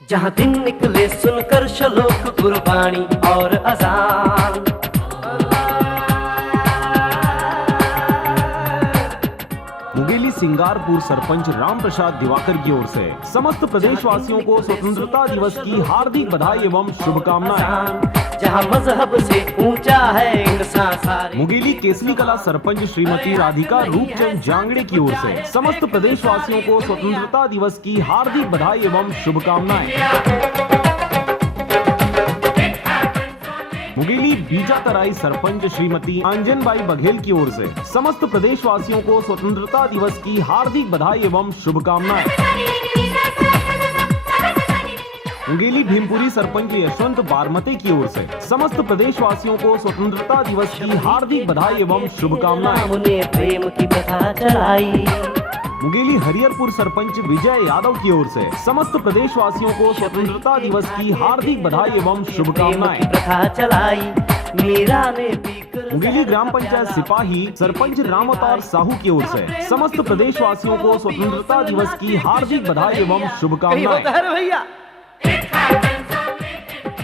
जहाँ दिन निकले सुनकर श्लोक गुरबाणी और अजान। मुगेली सिंगारपुर सरपंच राम प्रसाद दिवाकर की ओर से समस्त प्रदेशवासियों को स्वतंत्रता दिवस की हार्दिक बधाई एवं शुभकामनाएं। जहाँ मजहब से ऊंचा है इंसान सारे। मुगेली केसली कला सरपंच श्रीमती राधिका रूपचंद जांगड़े की ओर से समस्त प्रदेशवासियों को स्वतंत्रता दिवस की हार्दिक बधाई एवं शुभकामनाएं। मुगेली बीजातराई सरपंच श्रीमती आंजनबाई बघेल की ओर से समस्त प्रदेशवासियों को स्वतंत्रता दिवस की हार्दिक बधाई एवं शुभकामनाएं। मुगेली भीमपुरी सरपंच यशवंत बारमते की ओर से समस्त प्रदेशवासियों को स्वतंत्रता दिवस की हार्दिक बधाई एवं शुभकामनाएं। प्रेम की प्रथा चलाई। मुगेली हरिहरपुर सरपंच विजय यादव की ओर से समस्त प्रदेशवासियों को स्वतंत्रता दिवस की हार्दिक बधाई एवं शुभकामनाएं। प्रथा चलाई। मीरा ने मुगेली ग्राम पंचायत सिपाही सरपंच रामअवतार साहू की ओर से समस्त प्रदेशवासियों को स्वतंत्रता दिवस की हार्दिक बधाई एवं शुभकामनाएं।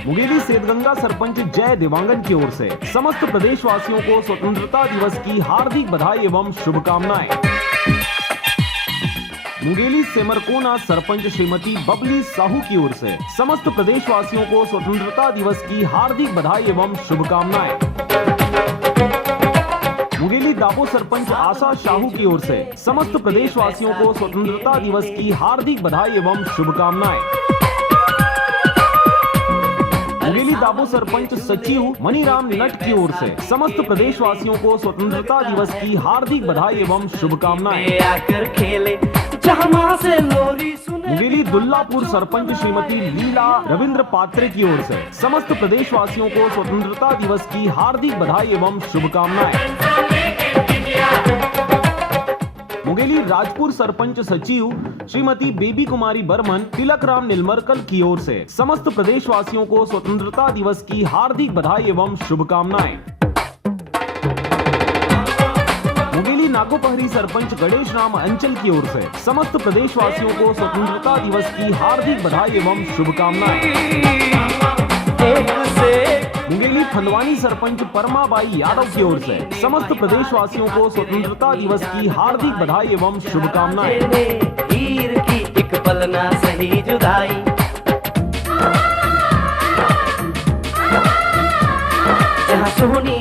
मुगेली सेतगंगा सरपंच जय देवांगन की ओर से समस्त प्रदेशवासियों को स्वतंत्रता दिवस की हार्दिक बधाई एवं शुभकामनाएं। मुगेली सेमरकोना सरपंच श्रीमती बबली साहू की ओर से समस्त प्रदेशवासियों को स्वतंत्रता दिवस की हार्दिक बधाई एवं शुभकामनाएं। मुगेली दाबो सरपंच आशा शाहू की ओर से समस्त प्रदेशवासियों को स्वतंत्रता दिवस की हार्दिक बधाई एवं शुभकामनाएं। मुगेली दाबो सरपंच सचिव मनीराम नट की ओर से समस्त प्रदेशवासियों को स्वतंत्रता दिवस की हार्दिक बधाई एवं शुभकामनाएं। आकर खेले जहाँ से लोरी सुने। मुगेली दुल्लापुर सरपंच श्रीमती लीला रविंद्र पात्रे की ओर से समस्त प्रदेशवासियों को स्वतंत्रता दिवस की हार्दिक बधाई एवं शुभकामनाएं। मुगेली राजपुर सरपंच सचिव श्रीमती बेबी कुमारी बर्मन तिलक राम नीलमरकल की ओर से समस्त प्रदेशवासियों को स्वतंत्रता दिवस की हार्दिक बधाई एवं शुभकामनाएं। मुगेली नागोपहरी सरपंच गणेश राम अंचल की ओर से समस्त प्रदेशवासियों को स्वतंत्रता दिवस की हार्दिक बधाई एवं शुभकामनाएं। मुगेली फंदवानी सरपंच परमाबाई यादव की ओर से समस्त प्रदेशवासियों को स्वतंत्रता दिवस की हार्दिक बधाई एवं शुभकामनाएं। हीर की एक पल ना सही जुदाई। जहाँ सोनी